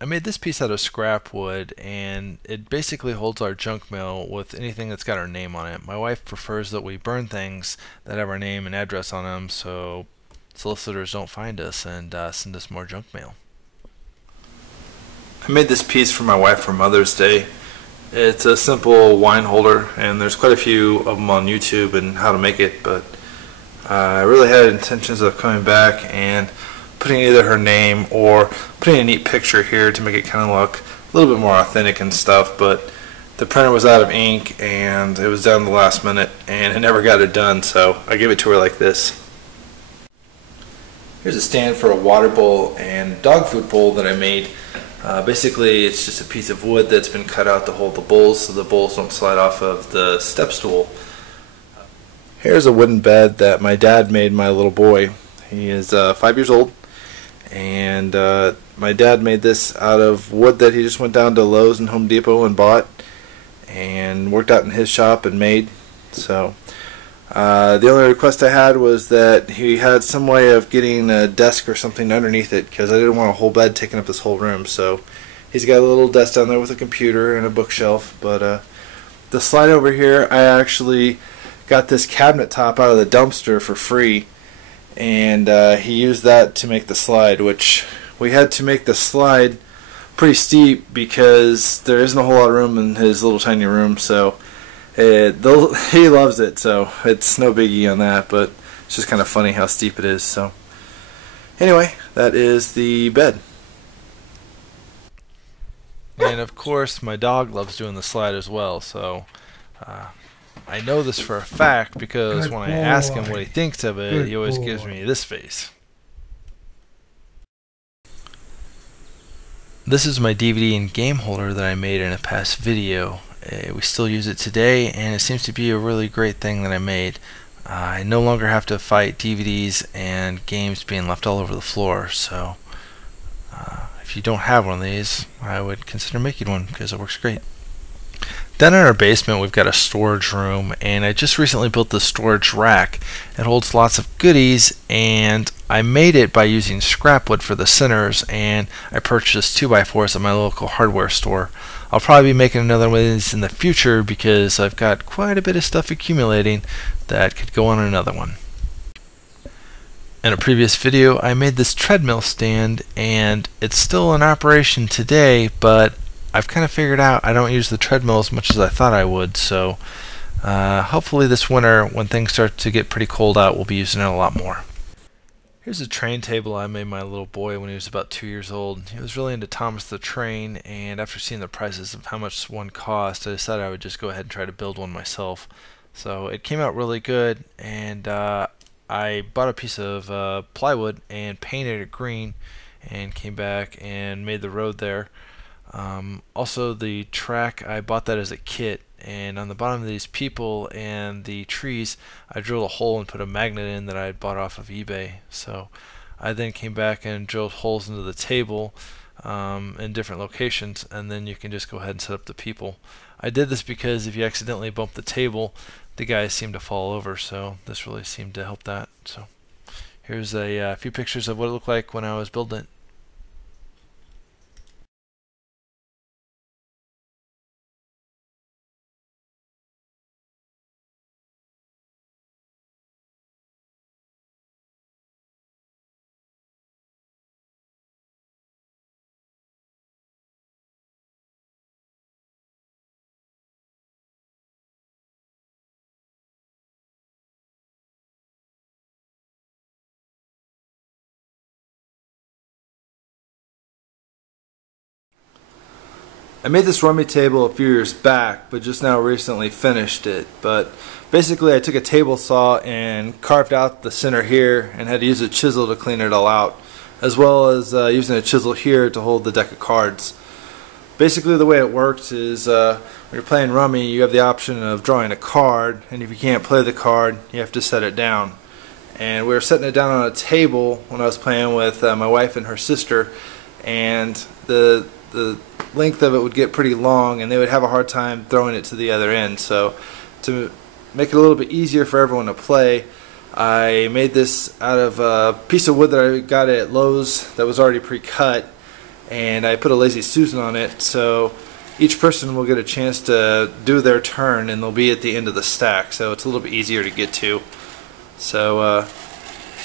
I made this piece out of scrap wood, and it basically holds our junk mail with anything that's got our name on it. My wife prefers that we burn things that have our name and address on them so solicitors don't find us and send us more junk mail. I made this piece for my wife for Mother's Day. It's a simple wine holder, and there's quite a few of them on YouTube and how to make it, but I really had intentions of coming back and putting either her name or putting a neat picture here to make it kind of look a little bit more authentic and stuff, but the printer was out of ink and it was down the last minute and it never got it done, so I gave it to her like this. Here's a stand for a water bowl and dog food bowl that I made. Basically, it's just a piece of wood that's been cut out to hold the bowls so the bowls don't slide off of the step stool. Here's a wooden bed that my dad made my little boy. He is 5 years old, and my dad made this out of wood that he just went down to Lowe's and Home Depot and bought and worked out in his shop and made. So the only request I had was that he had some way of getting a desk or something underneath it, because I didn't want a whole bed taking up this whole room. So he's got a little desk down there with a computer and a bookshelf. But the slide over here, I actually got this cabinet top out of the dumpster for free, and he used that to make the slide, which we had to make the slide pretty steep because there isn't a whole lot of room in his little tiny room. So he loves it, so it's no biggie on that, but it's just kind of funny how steep it is. So anyway, that is the bed. And of course, my dog loves doing the slide as well, so I know this for a fact because when I ask him what he thinks of it, he always gives me this face. This is my DVD and game holder that I made in a past video. We still use it today, and it seems to be a really great thing that I made. I no longer have to fight DVDs and games being left all over the floor, so if you don't have one of these, I would consider making one because it works great. Down in our basement, we've got a storage room, and I just recently built this storage rack. It holds lots of goodies, and I made it by using scrap wood for the centers, and I purchased 2x4s at my local hardware store. I'll probably be making another one of these in the future because I've got quite a bit of stuff accumulating that could go on another one. In a previous video, I made this treadmill stand, and it's still in operation today, but I've kind of figured out I don't use the treadmill as much as I thought I would, so hopefully this winter, when things start to get pretty cold out, we'll be using it a lot more. Here's a train table I made my little boy when he was about 2 years old. He was really into Thomas the Train, and after seeing the prices of how much one cost, I decided I would just go ahead and try to build one myself. So it came out really good, and I bought a piece of plywood and painted it green, and came back and made the road there. Also, the track, I bought that as a kit, and on the bottom of these people and the trees, I drilled a hole and put a magnet in that I had bought off of eBay. So I then came back and drilled holes into the table in different locations, and then you can just go ahead and set up the people. I did this because if you accidentally bump the table, the guys seem to fall over, so this really seemed to help that. So here's a few pictures of what it looked like when I was building it. I made this Rummy Table a few years back, but just now recently finished it. But basically I took a table saw and carved out the center here and had to use a chisel to clean it all out, as well as using a chisel here to hold the deck of cards. Basically the way it works is when you're playing Rummy, you have the option of drawing a card, and if you can't play the card, you have to set it down. And we were setting it down on a table when I was playing with my wife and her sister, and the length of it would get pretty long, and they would have a hard time throwing it to the other end. So to make it a little bit easier for everyone to play, I made this out of a piece of wood that I got at Lowe's that was already pre-cut, and I put a Lazy Susan on it, so each person will get a chance to do their turn, and they'll be at the end of the stack, so it's a little bit easier to get to. So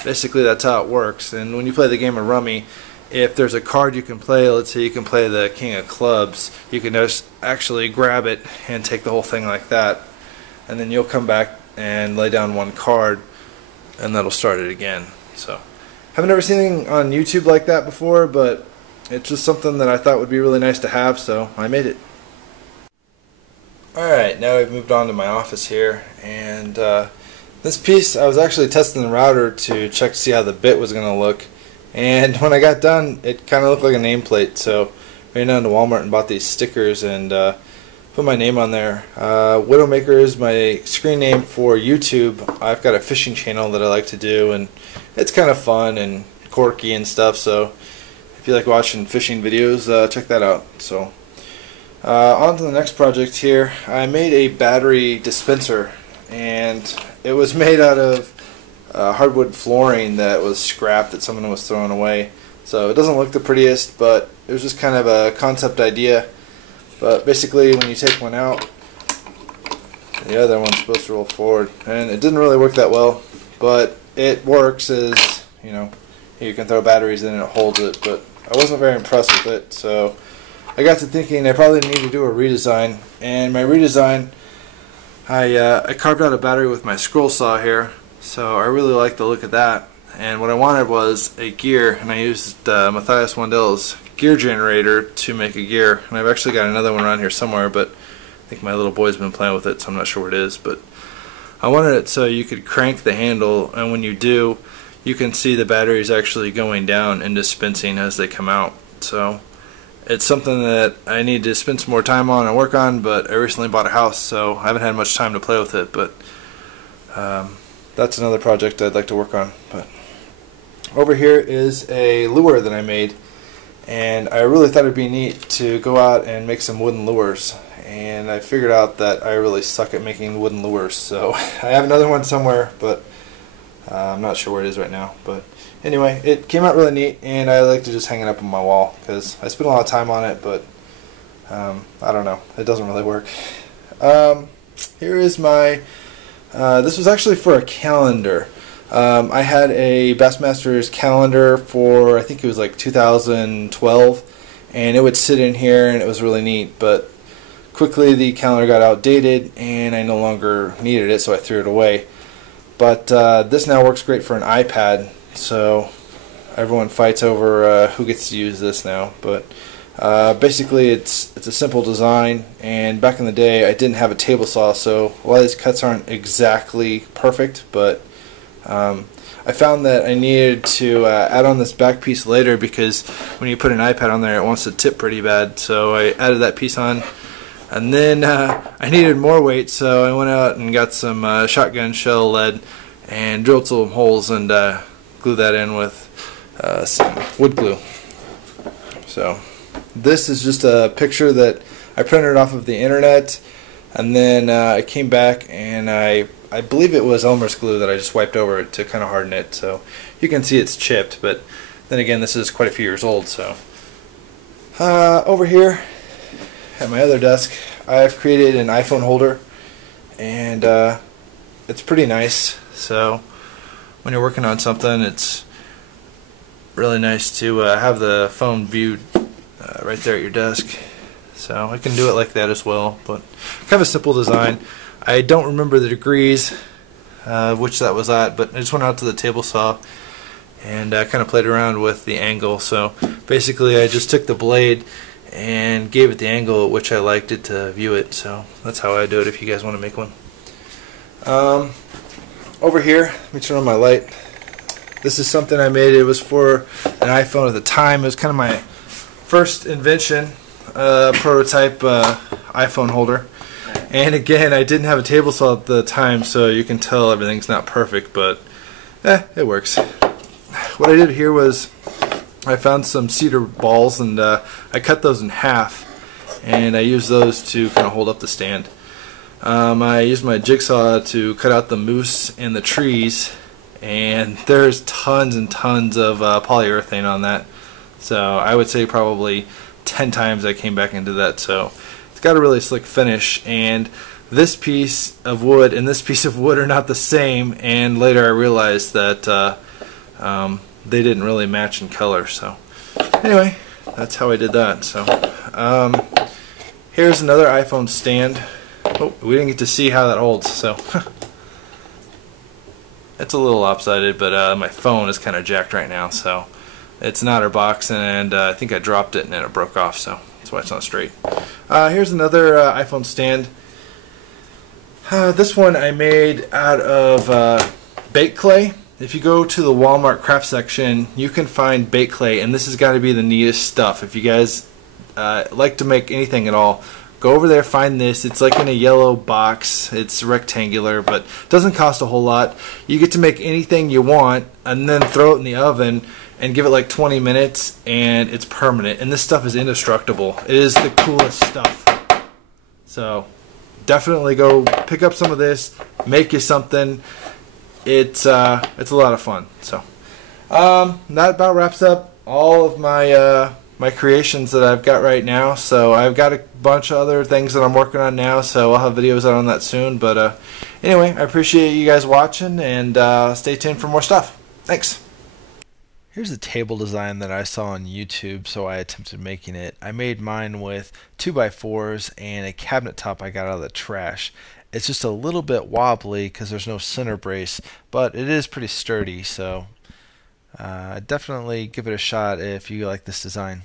basically that's how it works. And when you play the game of Rummy, if there's a card you can play, let's say you can play the King of Clubs, you can just actually grab it and take the whole thing like that, and then you'll come back and lay down one card, and that'll start it again. So haven't ever seen anything on YouTube like that before, but it's just something that I thought would be really nice to have, so I made it. Alright, now we've moved on to my office here, and this piece I was actually testing the router to check to see how the bit was going to look, and when I got done it kind of looked like a nameplate, so I ran down to Walmart and bought these stickers and put my name on there. Widowmaker is my screen name for YouTube. I've got a fishing channel that I like to do, and it's kind of fun and quirky and stuff, so if you like watching fishing videos, check that out. So on to the next project here. I made a battery dispenser, and it was made out of hardwood flooring that was scrap that someone was throwing away. So it doesn't look the prettiest, but it was just kind of a concept idea. But basically when you take one out, the other one's supposed to roll forward, and it didn't really work that well, but it works as, you know, you can throw batteries in and it holds it, but I wasn't very impressed with it, so I got to thinking I probably need to do a redesign. And my redesign, I carved out a battery with my scroll saw here, so I really like the look of that. And what I wanted was a gear, and I used Matthias Wandel's gear generator to make a gear. And I've actually got another one around here somewhere, but I think my little boy's been playing with it, so I'm not sure where it is. But I wanted it so you could crank the handle, and when you do, you can see the batteries actually going down and dispensing as they come out. So it's something that I need to spend some more time on and work on, but I recently bought a house, so I haven't had much time to play with it, but that's another project I'd like to work on. But over here is a lure that I made, and I really thought it'd be neat to go out and make some wooden lures, and I figured out that I really suck at making wooden lures, so I have another one somewhere, but I'm not sure where it is right now. But anyway, it came out really neat, and I like to just hang it up on my wall because I spent a lot of time on it, but I don't know, it doesn't really work. Here is my this was actually for a calendar. I had a Bassmasters calendar for, I think it was like 2012, and it would sit in here and it was really neat, but quickly the calendar got outdated and I no longer needed it, so I threw it away. But this now works great for an iPad, so everyone fights over who gets to use this now. But basically it's a simple design, and back in the day I didn't have a table saw, so a lot of these cuts aren't exactly perfect, but I found that I needed to add on this back piece later, because when you put an iPad on there it wants to tip pretty bad, so I added that piece on. And then I needed more weight, so I went out and got some shotgun shell lead and drilled some holes and glued that in with some wood glue. So this is just a picture that I printed off of the internet, and then I came back and I believe it was Elmer's glue that I just wiped over it to kind of harden it. So you can see it's chipped, but then again, this is quite a few years old. So over here at my other desk, I've created an iPhone holder, and it's pretty nice. So when you're working on something, it's really nice to have the phone viewed right there at your desk. So I can do it like that as well, but kind of a simple design. I don't remember the degrees which that was at, but I just went out to the table saw and kind of played around with the angle. So basically I just took the blade and gave it the angle at which I liked it to view it. So that's how I do it if you guys want to make one. Over here, let me turn on my light. This is something I made. It was for an iPhone at the time. It was kind of my first invention, prototype iPhone holder. And again, I didn't have a table saw at the time, so you can tell everything's not perfect, but it works. What I did here was I found some cedar balls, and I cut those in half, and I used those to kind of hold up the stand. I used my jigsaw to cut out the moose and the trees, and there's tons and tons of polyurethane on that, So I would say probably 10 times I came back into that. So it's got a really slick finish, and this piece of wood and this piece of wood are not the same, and later I realized that they didn't really match in color. So anyway, that's how I did that. So here's another iPhone stand. Oh, we didn't get to see how that holds, so it's a little lopsided, but my phone is kind of jacked right now, so it's an outer box, and I think I dropped it and then it broke off, so that's why it's not straight. Here's another iPhone stand. This one I made out of baked clay. If you go to the Walmart craft section, you can find baked clay, and this has got to be the neatest stuff. If you guys like to make anything at all, go over there, find this. It's like in a yellow box. It's rectangular, but doesn't cost a whole lot. You get to make anything you want and then throw it in the oven and give it like 20 minutes, and it's permanent. And this stuff is indestructible. It is the coolest stuff. So definitely go pick up some of this, make you something. It's a lot of fun. So that about wraps up all of my my creations that I've got right now. So I've got a bunch of other things that I'm working on now, so I'll have videos out on that soon. But anyway, I appreciate you guys watching, and stay tuned for more stuff. Thanks. Here's a table design that I saw on YouTube, so I attempted making it. I made mine with 2x4s and a cabinet top I got out of the trash. It's just a little bit wobbly because there's no center brace, but it is pretty sturdy, so definitely give it a shot if you like this design.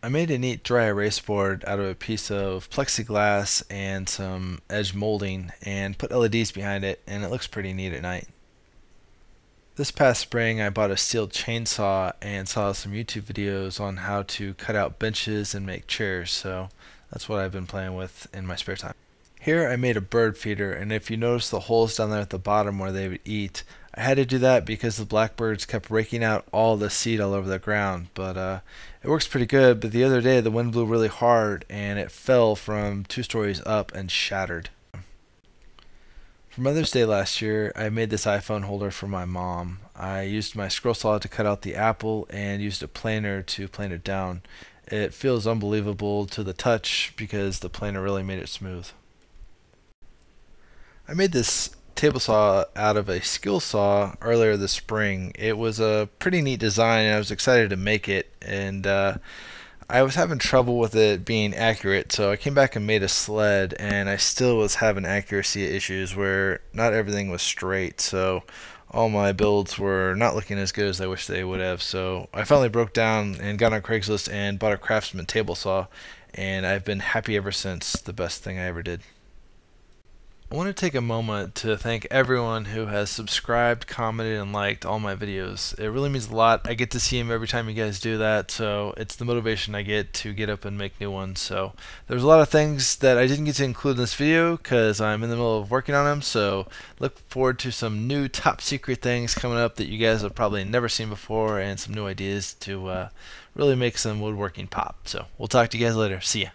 I made a neat dry erase board out of a piece of plexiglass and some edge molding and put LEDs behind it, and it looks pretty neat at night. This past spring I bought a steel chainsaw and saw some YouTube videos on how to cut out benches and make chairs, so that's what I've been playing with in my spare time. Here I made a bird feeder, and if you notice the holes down there at the bottom where they would eat, I had to do that because the blackbirds kept raking out all the seed all over the ground, but it works pretty good. But the other day the wind blew really hard and it fell from 2 stories up and shattered. For Mother's Day last year, I made this iPhone holder for my mom. I used my scroll saw to cut out the apple and used a planer to plane it down. It feels unbelievable to the touch because the planer really made it smooth. I made this table saw out of a skill saw earlier this spring. It was a pretty neat design and I was excited to make it, and I was having trouble with it being accurate, so I came back and made a sled, and I still was having accuracy issues where not everything was straight, so all my builds were not looking as good as I wish they would have. So I finally broke down and got on Craigslist and bought a Craftsman table saw, and I've been happy ever since. The best thing I ever did. I want to take a moment to thank everyone who has subscribed, commented, and liked all my videos. It really means a lot. I get to see them every time you guys do that, so it's the motivation I get to get up and make new ones. So there's a lot of things that I didn't get to include in this video because I'm in the middle of working on them, so look forward to some new top secret things coming up that you guys have probably never seen before, and some new ideas to really make some woodworking pop. So we'll talk to you guys later. See ya.